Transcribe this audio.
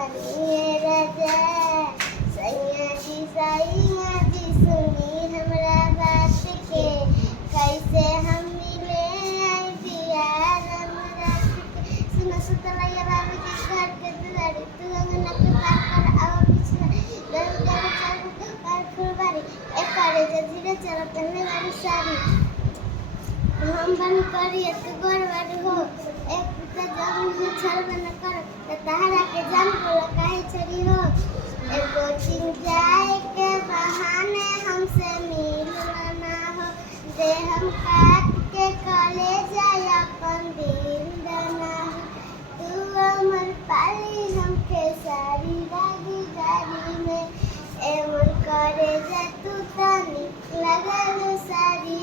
बनिए राजा सैया जी सुनी हमरा बात के कैसे हम मिले आई दिया हमरा के सुनो सुतलैया बाबूजी घर के दुआरी तू अंगना के पार कर आओ पिछला गल गल चल पार फुलबारी एक करे जे धीरे चल पहले वाली साड़ी हम बन करी एक गोरवार हो एक पिता जवन हो छल बन कर तहरा के जान बोला काहे छड़ी हो एगो चिन जाए के बहाने हमसे मिलना ना हो दे हम काट के कले जाए अपन दिल दना हो तू अमर पाली हमके सारी रागी गाड़ी में एमन करे जा तू तनी लगल सारी